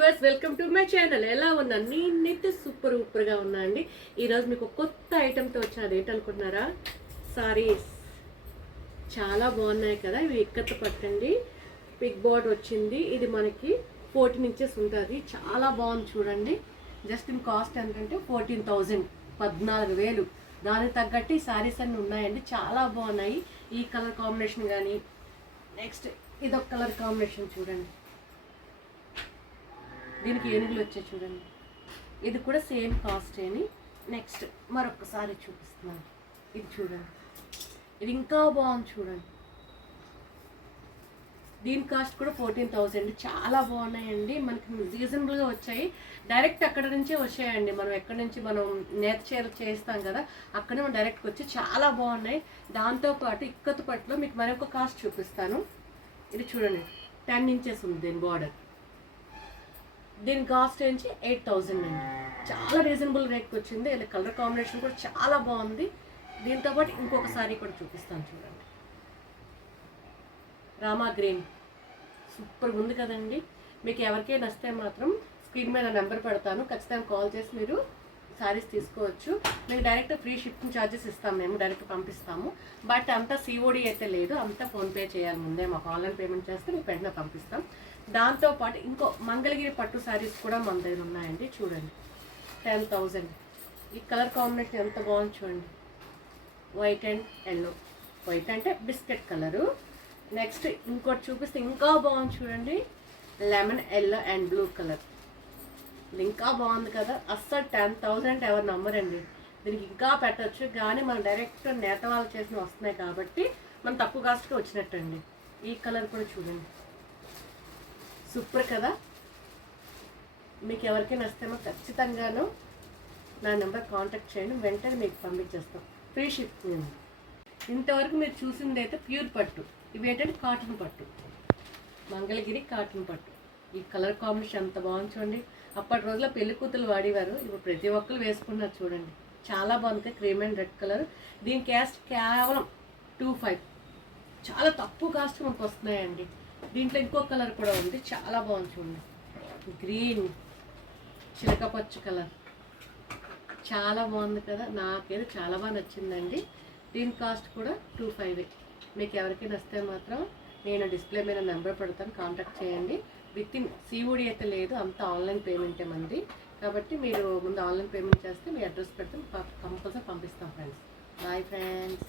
Welcome to my channel ఎలా ఉన్నాను నేనైతే సూపర్ సూపర్గా ఉన్నా అండి. ఈరోజు మీకు కొత్త ఐటెంతో వచ్చిన అదేంటనుకుంటున్నారా సారీస్ చాలా బాగున్నాయి కదా ఇవి ఎక్కత్త పట్టండి. పిగ్ బోర్డ్ వచ్చింది. ఇది మనకి ఫోర్టీన్ ఇంచెస్ ఉంటుంది. చాలా బాగుంది చూడండి. జస్ట్ ఇన్ కాస్ట్ ఎంతంటే ఫోర్టీన్ థౌజండ్ పద్నాలుగు వేలు. దానికి తగ్గట్టు ఈ సారీస్ అన్నీ ఉన్నాయండి. చాలా బాగున్నాయి. ఈ కలర్ కాంబినేషన్ కానీ నెక్స్ట్ ఇదొక కలర్ కాంబినేషన్ చూడండి. దీనికి ఏనుగులు వచ్చాయి చూడండి. ఇది కూడా సేమ్ కాస్ట్ అని నెక్స్ట్ మరొకసారి చూపిస్తున్నాను. ఇది చూడండి. ఇది ఇంకా బాగుంది చూడండి. దీని కాస్ట్ కూడా ఫోర్టీన్ థౌజండ్. చాలా బాగున్నాయండి. మనకి రీజనబుల్గా వచ్చాయి. డైరెక్ట్ అక్కడ నుంచే వచ్చాయండి. మనం ఎక్కడి నుంచి మనం నేత చీర చేస్తాం కదా అక్కడే మనం డైరెక్ట్కి వచ్చి చాలా బాగున్నాయి. దాంతోపాటు ఇక్కత పట్టులో మీకు మరొక కాస్ట్ చూపిస్తాను. ఇది చూడండి. టెన్ ఇంచెస్ ఉంది దీని బార్డర్. దీని కాస్ట్ ఏంచి ఎయిట్ థౌజండ్ అండి. చాలా రీజనబుల్ రేట్కి వచ్చింది. ఇలా కలర్ కాంబినేషన్ కూడా చాలా బాగుంది. దీంతో పాటు ఇంకొక సారీ కూడా చూపిస్తాను చూడండి. రామా గ్రీన్ సూపర్ ఉంది కదండి. మీకు ఎవరికైనా నచ్చితే మాత్రం స్క్రీన్ మీద నెంబర్ పెడతాను. ఖచ్చితంగా కాల్ చేసి మీరు శారీస్ తీసుకోవచ్చు. మీకు డైరెక్ట్ ఫ్రీ షిప్పింగ్ ఛార్జెస్ ఇస్తాం మేము డైరెక్ట్ పంపిస్తాము. బట్ అంతా సిఓడి అయితే లేదు. అంతా ఫోన్పే చేయాలి ముందే. మాకు ఆన్లైన్ పేమెంట్ చేస్తే మీకు వెంటనే పంపిస్తాం. దాంతోపాటు ఇంకో మంగళగిరి పట్టు సారీస్ కూడా మన దగ్గర ఉన్నాయండి. చూడండి. టెన్ థౌజండ్ ఈ కలర్ కాంబినేషన్ ఎంత బాగుంది చూడండి. వైట్ అండ్ ఎల్లో వైట్ అంటే బిస్కెట్ కలరు. నెక్స్ట్ ఇంకోటి చూపిస్తే ఇంకా బాగుంది చూడండి. Lemon yellow and blue colour ఇది ఇంకా బాగుంది కదా. అస్సలు టెన్ థౌజండ్ ఎవరు నమ్మరండి. దీనికి ఇంకా పెట్టచ్చు కానీ మనం డైరెక్ట్ నేత వాళ్ళు చేసిన వస్తున్నాయి కాబట్టి మనం తక్కువ కాస్ట్కి వచ్చినట్టండి. ఈ కలర్ కూడా చూడండి. సూపర్ కదా. మీకు ఎవరికైనా వస్తేమో ఖచ్చితంగాను నా నెంబర్ కాంటాక్ట్ చేయండి. వెంటనే మీకు పంపించేస్తాం. ఫ్రీ షిప్పింగ్ ఇంతవరకు మీరు చూసింది అయితే ప్యూర్ పట్టు. ఇవి ఏంటంటే కాటన్ పట్టు. మంగళగిరి కాటన్ పట్టు. ఈ కలర్ కాంబినేషన్ ఎంత బాగుంది చూడండి. అప్పటి రోజుల్లో పెళ్ళి కూతులు వాడేవారు. ఇప్పుడు ప్రతి ఒక్కరు వేసుకున్నారు చూడండి. చాలా బాగుంది క్రీమ్ అండ్ రెడ్ కలర్. దీని కాస్ట్ కేవలం టూ ఫైవ్ చాలా తక్కువ కాస్ట్ మనకు వస్తున్నాయండి. దీంట్లో ఇంకో కలర్ కూడా ఉంది. చాలా బాగుంది చూడండి. గ్రీన్. చిలకపచ్చు కలర్. చాలా బాగుంది కదా. నాకేదో చాలా బాగా నచ్చిందండి. దీని కాస్ట్ కూడా టూ ఫైవ్ మీకు ఎవరికైనా నస్తే మాత్రం నేను డిస్ప్లే మీద నెంబర్ పెడతాను కాంటాక్ట్ చేయండి. విత్ ఇన్ సిఓడి అయితే లేదు అంతా ఆన్లైన్ పేమెంటే మంది కాబట్టి మీరు ముందు ఆన్లైన్ పేమెంట్ చేస్తే మీ అడ్రస్ పెడితే కంపల్సరీ పంపిస్తాం ఫ్రెండ్స్. Bye friends.